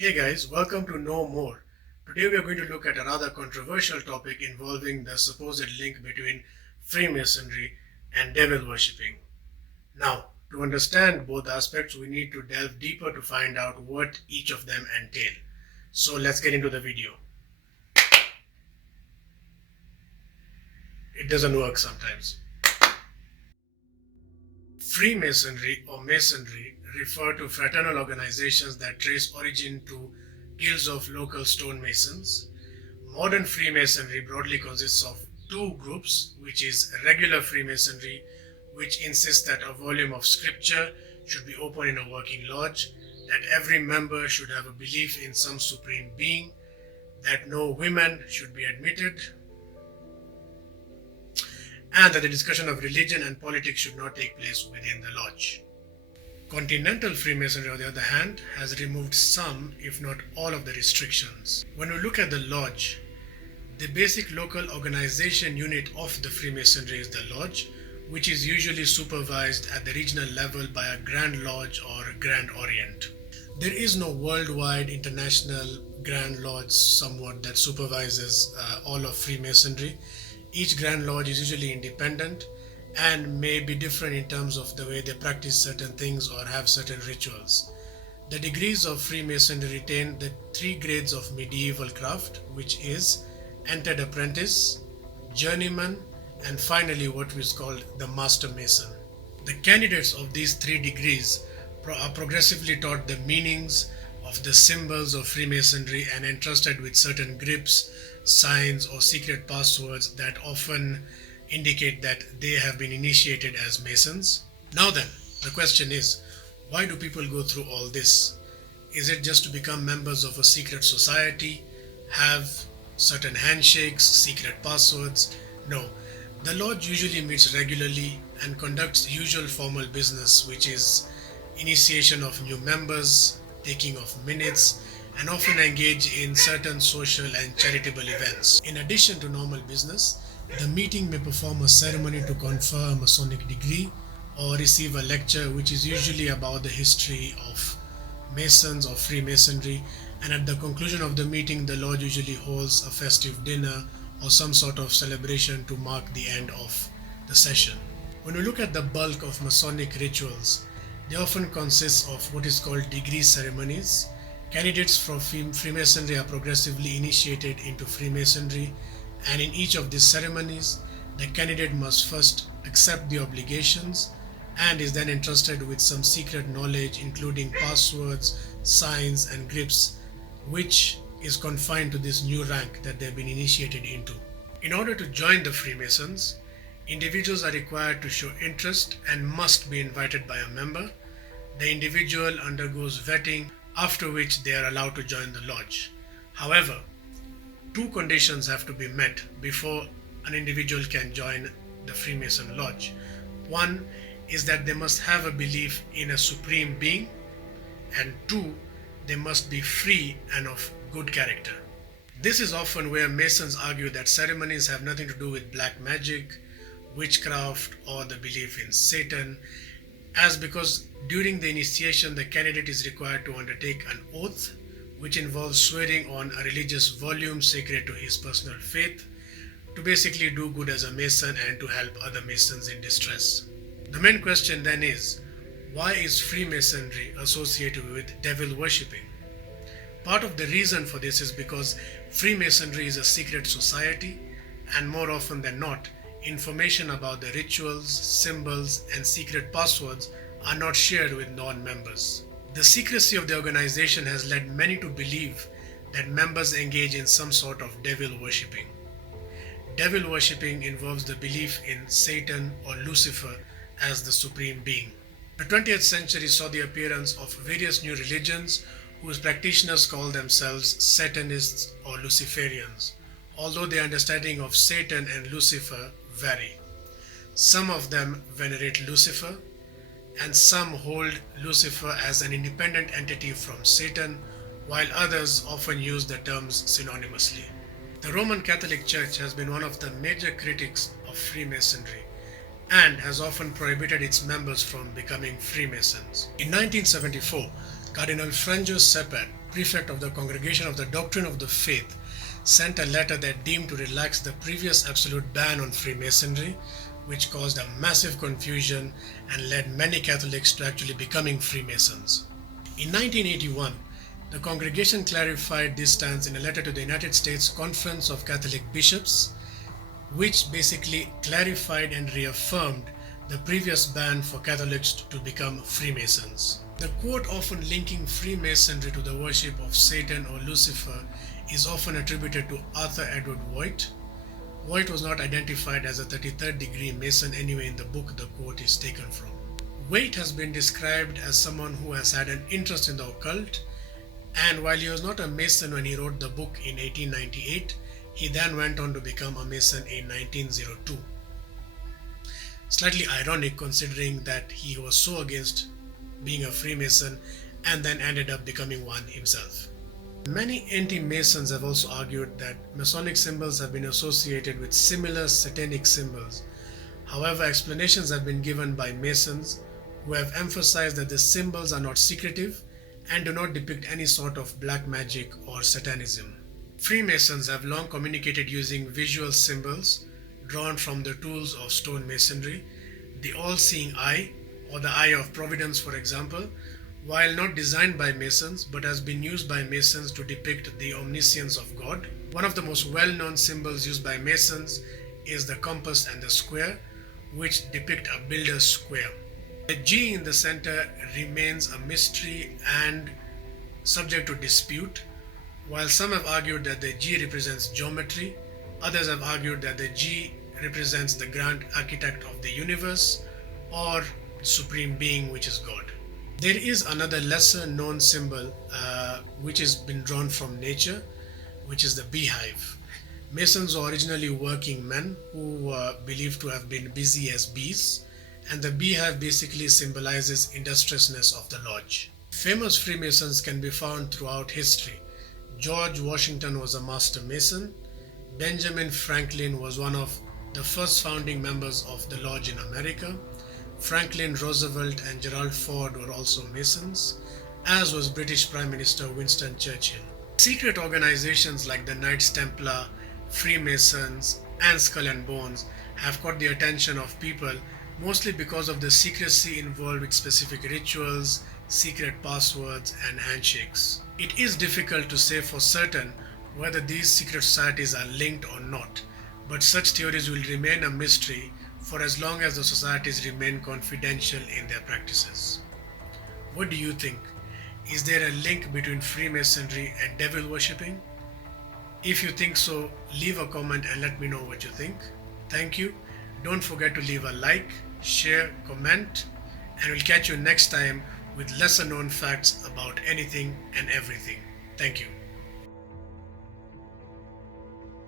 Hey guys, welcome to Know More. Today we are going to look at a rather controversial topic involving the supposed link between Freemasonry and devil worshipping. Now, to understand both aspects, we need to delve deeper to find out what each of them entail. So let's get into the video. It doesn't work sometimes. Freemasonry or Masonry refer to fraternal organizations that trace origin to guilds of local stonemasons. Modern Freemasonry broadly consists of two groups, which is regular Freemasonry, which insists that a volume of scripture should be open in a working lodge, that every member should have a belief in some supreme being, that no women should be admitted, and that the discussion of religion and politics should not take place within the lodge. Continental Freemasonry, on the other hand, has removed some, if not all, of the restrictions. When we look at the lodge, the basic local organization unit of the Freemasonry is the lodge, which is usually supervised at the regional level by a Grand Lodge or Grand Orient. There is no worldwide international Grand Lodge somewhat that supervises all of Freemasonry. Each Grand Lodge is usually independent and may be different in terms of the way they practice certain things or have certain rituals. The degrees of Freemasonry retain the three grades of medieval craft, which is entered apprentice, journeyman, and finally what is called the master mason. The candidates of these three degrees are progressively taught the meanings of the symbols of Freemasonry and entrusted with certain grips, signs, or secret passwords that often indicate that they have been initiated as Masons. Now then, the question is, why do people go through all this? Is it just to become members of a secret society, have certain handshakes, secret passwords? No. The lodge usually meets regularly and conducts usual formal business, which is initiation of new members, taking of minutes, and often engage in certain social and charitable events. In addition to normal business, the meeting may perform a ceremony to confer a Masonic degree or receive a lecture, which is usually about the history of Masons or Freemasonry, and at the conclusion of the meeting, the lodge usually holds a festive dinner or some sort of celebration to mark the end of the session. When we look at the bulk of Masonic rituals, they often consist of what is called degree ceremonies. Candidates from Freemasonry are progressively initiated into Freemasonry, and in each of these ceremonies, the candidate must first accept the obligations and is then entrusted with some secret knowledge, including passwords, signs, and grips, which is confined to this new rank that they've been initiated into. In order to join the Freemasons, individuals are required to show interest and must be invited by a member. The individual undergoes vetting, after which they are allowed to join the lodge. However, two conditions have to be met before an individual can join the Freemason lodge. One is that they must have a belief in a supreme being, and two, they must be free and of good character. This is often where Masons argue that ceremonies have nothing to do with black magic, witchcraft, or the belief in Satan, as because during the initiation the candidate is required to undertake an oath, which involves swearing on a religious volume sacred to his personal faith, to basically do good as a Mason and to help other Masons in distress. The main question then is, why is Freemasonry associated with devil worshipping? Part of the reason for this is because Freemasonry is a secret society, and more often than not, information about the rituals, symbols, and secret passwords are not shared with non-members. The secrecy of the organization has led many to believe that members engage in some sort of devil worshipping. Devil worshipping involves the belief in Satan or Lucifer as the supreme being. The 20th century saw the appearance of various new religions whose practitioners call themselves Satanists or Luciferians, although their understanding of Satan and Lucifer vary. Some of them venerate Lucifer, and some hold Lucifer as an independent entity from Satan, while others often use the terms synonymously. The Roman Catholic Church has been one of the major critics of Freemasonry and has often prohibited its members from becoming Freemasons. In 1974, Cardinal Franjo Sepet prefect of the Congregation of the Doctrine of the Faith, sent a letter that deemed to relax the previous absolute ban on Freemasonry, which caused a massive confusion and led many Catholics to actually becoming Freemasons. In 1981, the congregation clarified this stance in a letter to the United States Conference of Catholic Bishops, which basically clarified and reaffirmed the previous ban for Catholics to become Freemasons. The quote often linking Freemasonry to the worship of Satan or Lucifer is often attributed to Arthur Edward White. White was not identified as a 33rd degree Mason anyway in the book the quote is taken from. White has been described as someone who has had an interest in the occult, and while he was not a Mason when he wrote the book in 1898, he then went on to become a Mason in 1902. Slightly ironic considering that he was so against being a Freemason and then ended up becoming one himself. Many anti-Masons have also argued that Masonic symbols have been associated with similar satanic symbols. However, explanations have been given by Masons who have emphasized that the symbols are not secretive and do not depict any sort of black magic or satanism. Freemasons have long communicated using visual symbols drawn from the tools of stone masonry, the all-seeing eye, or the eye of providence for example, while not designed by Masons but has been used by Masons to depict the omniscience of God. One of the most well-known symbols used by Masons is the compass and the square, which depict a builder's square. The G in the center remains a mystery and subject to dispute. While some have argued that the G represents geometry, others have argued that the G represents the grand architect of the universe or supreme being, which is God. There is another lesser known symbol which has been drawn from nature, which is the beehive. Masons were originally working men who were believed to have been busy as bees, and the beehive basically symbolizes industriousness of the lodge. Famous Freemasons can be found throughout history. George Washington was a master Mason. Benjamin Franklin was one of the first founding members of the lodge in America. Franklin Roosevelt and Gerald Ford were also Masons, as was British Prime Minister Winston Churchill. Secret organizations like the Knights Templar, Freemasons, and Skull and Bones have caught the attention of people mostly because of the secrecy involved with specific rituals, secret passwords, and handshakes. It is difficult to say for certain whether these secret societies are linked or not, but such theories will remain a mystery for as long as the societies remain confidential in their practices. What do you think? Is there a link between Freemasonry and devil worshipping? If you think so, leave a comment and let me know what you think. Thank you. Don't forget to leave a like, share, comment, and we'll catch you next time with lesser known facts about anything and everything. Thank you.